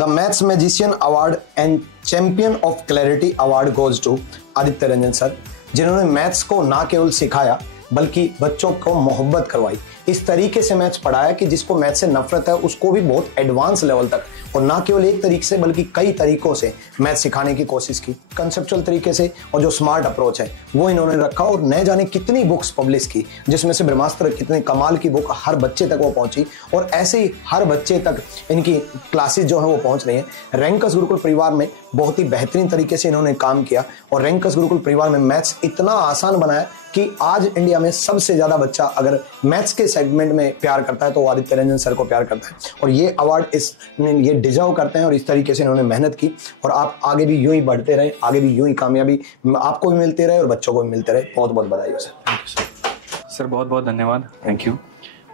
The maths magician award and champion of clarity award goes to Aditya Ranjan sir, जिन्होंने maths को ना केवल सिखाया बल्कि बच्चों को मोहब्बत करवाई। इस तरीके से मैथ्स पढ़ाया कि जिसको मैथ्स से नफरत है उसको भी बहुत एडवांस लेवल तक, और ना केवल एक तरीके से बल्कि कई तरीकों से मैथ्स सिखाने की कोशिश की, कंसेप्चुअल तरीके से। और जो स्मार्ट अप्रोच है वो इन्होंने रखा और न जाने कितनी बुक्स पब्लिश की, जिसमें से ब्रह्मास्त्र कितने कमाल की बुक हर बच्चे तक वो पहुंची, और ऐसे ही हर बच्चे तक इनकी क्लासेस जो है वो पहुंच रही है। रैंकस गुरुकुल परिवार में बहुत ही बेहतरीन तरीके से इन्होंने काम किया और रैंकस गुरुकुल परिवार में मैथ्स इतना आसान बनाया कि आज इंडिया में सबसे ज्यादा बच्चा अगर मैथ्स के सेगमेंट में प्यार करता है तो वो आदित्य रंजन सर को प्यार करता है, और ये अवार्ड ये डिजर्व करते हैं। और इस तरीके से इन्होंने मेहनत की और आप आगे भी यूं ही बढ़ते रहे, आगे भी यूं ही कामयाबी आपको भी मिलती रहे और बच्चों को भी मिलते रहे। बहुत बहुत बधाई हो सर। सर बहुत बहुत धन्यवाद, थैंक यू।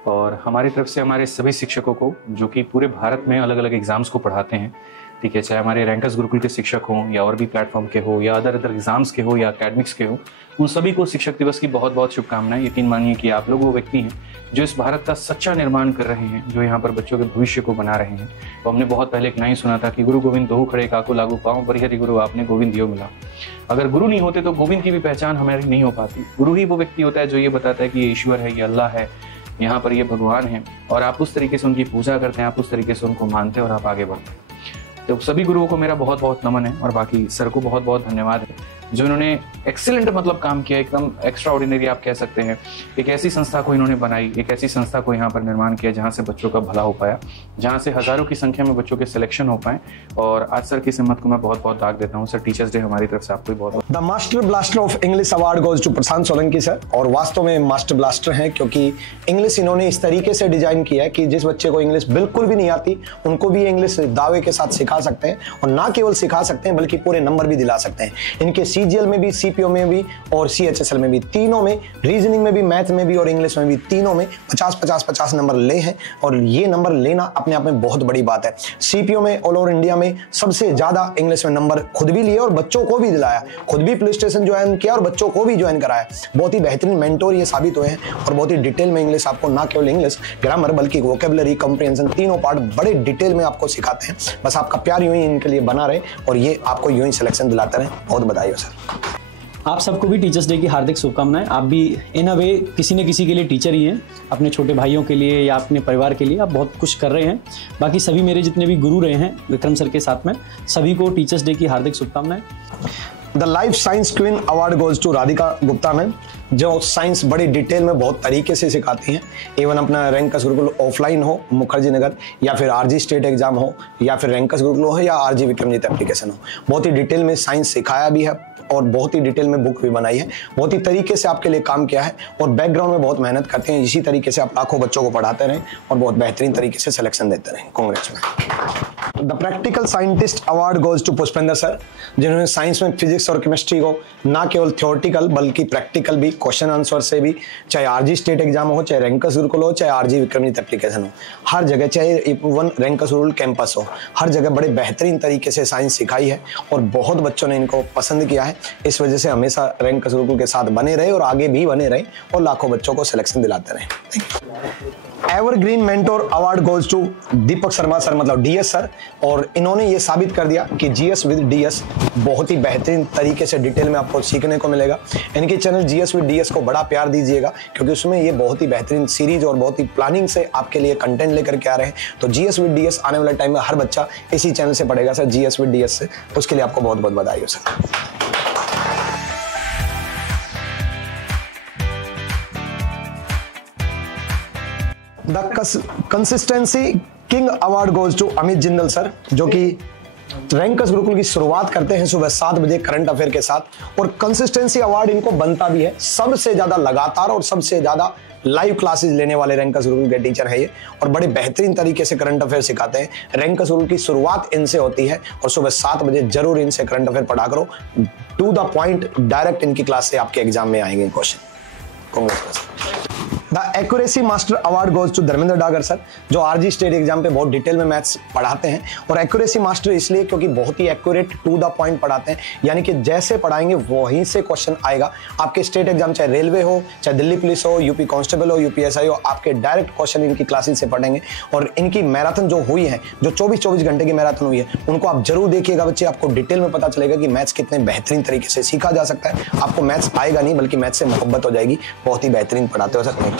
और हमारी तरफ से हमारे सभी शिक्षकों को जो कि पूरे भारत में अलग अलग एग्जाम्स को पढ़ाते हैं, ठीक है, चाहे हमारे रैंकस गुरुकुल के शिक्षक हों या और भी प्लेटफॉर्म के हो या अदर एग्जाम्स के हो या एकेडमिक्स के हो, उन सभी को शिक्षक दिवस की बहुत बहुत शुभकामनाएं। यकीन मानिए कि आप लोग वो व्यक्ति हैं जो इस भारत का सच्चा निर्माण कर रहे हैं, जो यहाँ पर बच्चों के भविष्य को बना रहे हैं। तो हमने बहुत पहले एक लाइन सुना था कि गुरु गोविंद दोहु खड़े काको लागू पाऊं, परिहरि गुरु आपने गोविंद दियो मिला। अगर गुरु नहीं होते तो गोविंद की भी पहचान हमारी नहीं हो पाती। गुरु ही वो व्यक्ति होता है जो ये बताता है कि ये ईश्वर है, ये अल्लाह है, यहाँ पर ये भगवान है, और आप उस तरीके से उनकी पूजा करते हैं, आप उस तरीके से उनको मानते हैं और आप आगे बढ़ते हैं। तो सभी गुरुओं को मेरा बहुत बहुत नमन है और बाकी सर को बहुत बहुत धन्यवाद है जो इन्होंने एक्सीलेंट काम किया, एकदम एक्स्ट्रा ऑर्डिनरी आप कह सकते हैं। एक ऐसी संस्था को इन्होंने बनाई, एक ऐसी संस्था को यहाँ पर निर्माण किया जहाँ से बच्चों का भला हो पाया, जहाँ से हजारों की संख्या में बच्चों के सिलेक्शन हो पाए। और आज सर की हिम्मत को मैं बहुत बहुत दाग देता हूँ। सर टीचर्स डे हमारी तरफ से आपको भी बहुत। The master blaster of English award goes to Prashant Solanki sir, और वास्तव में मास्टर ब्लास्टर हैं क्योंकि इंग्लिश इन्होंने इस तरीके से डिजाइन किया है कि जिस बच्चे को इंग्लिश बिल्कुल भी नहीं आती उनको भी इंग्लिश दावे के साथ सिखा सकते हैं, और ना केवल सिखा सकते हैं बल्कि पूरे नंबर भी दिला सकते हैं। इनके सीजीएल में भी, सीपीओ में भी और सीएचएसएल में भी, तीनों में, रीजनिंग में भी, मैथ में भी और इंग्लिश में भी, तीनों में 50-50-50 नंबर ले हैं, और ये नंबर लेना अपने आप में बहुत बड़ी बात है। सीपीओ में ऑल ओवर इंडिया में सबसे ज्यादा इंग्लिश में नंबर खुद भी लिए और बच्चों को भी दिलाया, खुद भी प्ले स्टेशन ज्वाइन किया और बच्चों को भी ज्वाइन कराया। बहुत ही बेहतरीन मेंटोर ये साबित हुए हैं और बहुत ही डिटेल में इंग्लिश आपको, ना केवल इंग्लिश ग्रामर बल्कि वोकेबलरी, कंप्रीहेंशन, तीनों पार्ट बड़े डिटेल में आपको सिखाते हैं। बस आपका प्यार यूं ही इनके लिए बना रहे और ये आपको यूं ही सिलेक्शन दिलाते रहे। बहुत बधाई हो सर। आप सबको भी टीचर्स डे की हार्दिक शुभकामनाएं। आप भी इन अ वे किसी न किसी के लिए टीचर ही हैं, अपने छोटे भाइयों के लिए या अपने परिवार के लिए आप बहुत कुछ कर रहे हैं। बाकी सभी मेरे जितने भी गुरु रहे हैं विक्रम सर के साथ में, सभी को टीचर्स डे की हार्दिक शुभकामनाएं। The life science queen award goes to Radhika Gupta ma'am, जो साइंस बड़ी डिटेल में बहुत तरीके से सिखाती हैं। इवन अपना रैंकस गुरुकुल ऑफलाइन हो मुखर्जी नगर, या फिर आरजी स्टेट एग्जाम हो, या फिर रैंकस गुरुकुल हो, या आरजी विक्रमजीत एप्लीकेशन हो, बहुत ही डिटेल में साइंस सिखाया भी है और बहुत ही डिटेल में बुक भी बनाई है। बहुत ही तरीके से आपके लिए काम किया है और बैकग्राउंड में बहुत मेहनत करते हैं। इसी तरीके से आप लाखों बच्चों को पढ़ाते रहें और बहुत बेहतरीन तरीके से सिलेक्शन देते रहें। कांग्रेस में the practical scientist award goes to Pushpendra sir, जिन्होंने साइंस में फिजिक्स और केमिस्ट्री को ना केवल थ्योरेटिकल बल्कि प्रैक्टिकल भी, क्वेश्चन आंसर से भी, चाहे आरजी स्टेट एग्जाम हो, चाहे रैंकस गुरुकुल हो, चाहे आरजी विक्रमजीत एप्लीकेशन हो, हर जगह, चाहे इवन रैंकस गुरुकुल कैंपस हो, हर जगह बड़े बेहतरीन तरीके से साइंस सिखाई है और बहुत बच्चों ने इनको पसंद किया है। इस वजह से हमेशा रैंकस गुरुकुल के साथ बने रहे और आगे भी बने रहे और लाखों बच्चों को सिलेक्शन दिलाते रहे। Evergreen mentor award goes to Deepak Sharma sir, मतलब डीएस सर, और इन्होंने ये साबित कर दिया कि जीएस विद डीएस बहुत ही बेहतरीन तरीके से डिटेल में आपको सीखने को मिलेगा। इनके चैनल जीएस विद डीएस को बड़ा प्यार दीजिएगा क्योंकि उसमें ये बहुत ही बेहतरीन सीरीज और बहुत ही प्लानिंग से आपके लिए कंटेंट लेकर के आ रहे हैं। तो जीएस विद डीएस आने वाले टाइम में हर बच्चा इसी चैनल से पढ़ेगा सर, जीएस विद डीएस से। उसके लिए आपको बहुत बहुत बधाई हो sir. The consistency king award goes to Amit Jindal sir, जो कि रैंकस गुरुकुल की शुरुआत करते हैं सुबह 7 बजे करंट अफेयर के साथ, और कंसिस्टेंसी अवार्ड इनको बनता भी है। सबसे ज्यादा लगातार और सबसे ज्यादा लाइव क्लासेस लेने वाले रैंकस गुरुकुल के टीचर है ये, और बड़े बेहतरीन तरीके से करंट अफेयर सिखाते हैं। रैंकस गुरुकुल की शुरुआत इनसे होती है और सुबह 7 बजे जरूर इनसे करंट अफेयर पढ़ा करो। टू द पॉइंट, डायरेक्ट इनकी क्लास से आपके एग्जाम में आएंगे क्वेश्चन। कांग्रेस। The accuracy master award goes to Dharmendra Dagar sir, जो आरजी स्टेट एग्जाम पे बहुत डिटेल में मैथ्स पढ़ाते हैं। और एक्यूरेसी मास्टर इसलिए क्योंकि बहुत ही एक्यूरेट टू द पॉइंट पढ़ाते हैं, यानी कि जैसे पढ़ाएंगे वहीं से क्वेश्चन आएगा। आपके स्टेट एग्जाम चाहे रेलवे हो, चाहे दिल्ली पुलिस हो, यूपी कांस्टेबल हो, यूपीएसआई हो, आपके डायरेक्ट क्वेश्चन इनकी क्लासेस से पढ़ेंगे। और इनकी मैराथन जो हुई है, जो 24-24 घंटे की मैराथन हुई है, उनको आप जरूर देखिएगा बच्चे। आपको डिटेल में पता चलेगा कि मैथ्स कितने बेहतरीन तरीके से सीखा जा सकता है। आपको मैथ्स आएगा नहीं बल्कि मैथ्स से मोहब्बत हो जाएगी। बहुत ही बेहतरीन पढ़ाते हो sir.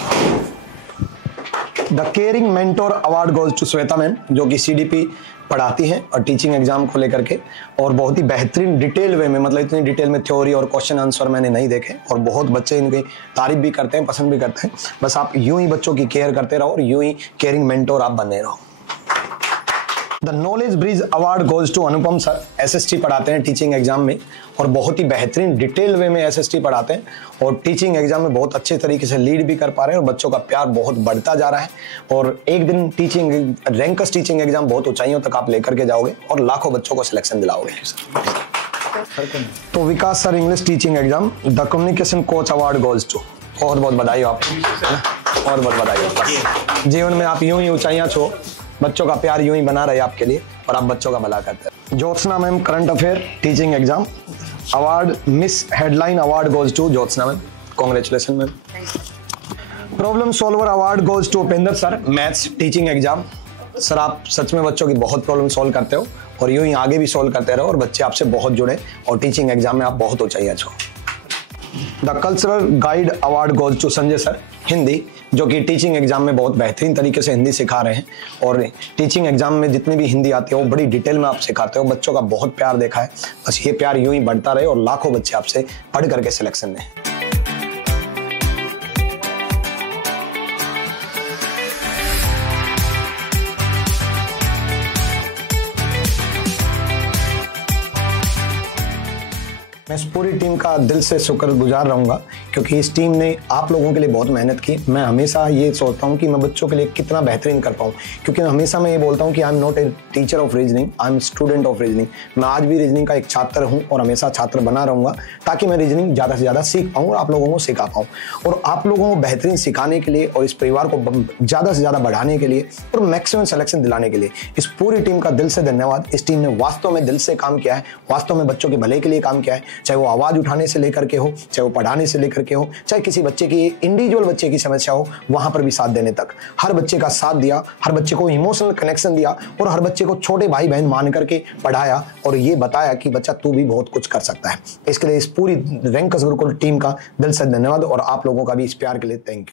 The caring mentor award goes to Shweta ma'am, जो कि सीडीपी पढ़ाती हैं और टीचिंग एग्जाम को लेकर के, और बहुत ही बेहतरीन डिटेल वे में, मतलब इतनी डिटेल में थ्योरी और क्वेश्चन आंसर मैंने नहीं देखे, और बहुत बच्चे इनकी तारीफ भी करते हैं, पसंद भी करते हैं। बस आप यूं ही बच्चों की केयर करते रहो और यूं ही केयरिंग मेंटोर आप बने रहो। The knowledge bridge award goes to Anupam sir, SST पढ़ाते हैं टीचिंग एग्जाम में, और बहुत ही बेहतरीन डिटेल वे में एसएसटी पढ़ाते हैं, और टीचिंग एग्जाम में बहुत अच्छे तरीके से लीड भी कर पा रहे हैं, और बच्चों का प्यार बहुत बढ़ता जा रहा है। और एक दिन टीचिंग रैंकस टीचिंग एग्जाम बहुत ऊंचाइयों तक आप लेकर के जाओगे और लाखों बच्चों को सिलेक्शन दिलाओगे। तो Vikas sir English teaching exam, the communication coach award goes to, बहुत बहुत बधाई हो आपको, बहुत बहुत बधाई हो। जीवन में आप यूं ही ऊंचाइयां छो, बच्चों का प्यार यूं ही बना रहे आपके लिए, और आप बच्चों का भला करते हैं। Jyotsna ma'am current affair teaching exam award, miss headline award goes to Jyotsna ma'am, congratulation ma'am. Problem solver award goes to Upendra sir, maths teaching exam. Sir आप सच में बच्चों की बहुत प्रॉब्लम सॉल्व करते हो, और यूं ही आगे भी सॉल्व करते रहो, और बच्चे आपसे बहुत जुड़े, और टीचिंग एग्जाम में आप बहुत ऊंचाइयां छो। The cultural guide award goes to Sanjay sir, Hindi, जो कि टीचिंग एग्जाम में बहुत बेहतरीन तरीके से हिंदी सिखा रहे हैं, और टीचिंग एग्जाम में जितनी भी हिंदी आती है वो बड़ी डिटेल में आप सिखाते हो। बच्चों का बहुत प्यार देखा है, बस ये प्यार यूं ही बढ़ता रहे और लाखों बच्चे आपसे पढ़ करके सिलेक्शन लें। मैं इस पूरी टीम का दिल से शुक्रगुजार रहूंगा, क्योंकि इस टीम ने आप लोगों के लिए बहुत मेहनत की। मैं हमेशा ये सोचता हूँ कि मैं बच्चों के लिए कितना बेहतरीन कर पाऊँ, क्योंकि हमेशा मैं ये बोलता हूँ कि I am not a teacher of reasoning, I am student of reasoning. मैं आज भी रीजनिंग का एक छात्र हूँ और हमेशा छात्र बना रहूँगा, ताकि मैं रीजनिंग ज़्यादा से ज़्यादा सीख पाऊँ और आप लोगों को सिखा पाऊँ। और आप लोगों को बेहतरीन सिखाने के लिए और इस परिवार को ज़्यादा से ज़्यादा बढ़ाने के लिए और मैक्सिमम सिलेक्शन दिलाने के लिए इस पूरी टीम का दिल से धन्यवाद। इस टीम ने वास्तव में दिल से काम किया है, वास्तव में बच्चों के भले के लिए काम किया है, चाहे वो आवाज़ उठाने से लेकर के हो, चाहे वो पढ़ाने से लेकर के हो, चाहे किसी बच्चे की इंडिविजुअल बच्चे की समस्या हो, वहां पर भी साथ देने तक हर बच्चे का साथ दिया, हर बच्चे को इमोशनल कनेक्शन दिया, और हर बच्चे को छोटे भाई बहन मान करके पढ़ाया, और ये बताया कि बच्चा तू भी बहुत कुछ कर सकता है। इसके लिए इस पूरी रैंकस गुरुकुल टीम का दिल से धन्यवाद, और आप लोगों का भी इस प्यार के लिए थैंक यू।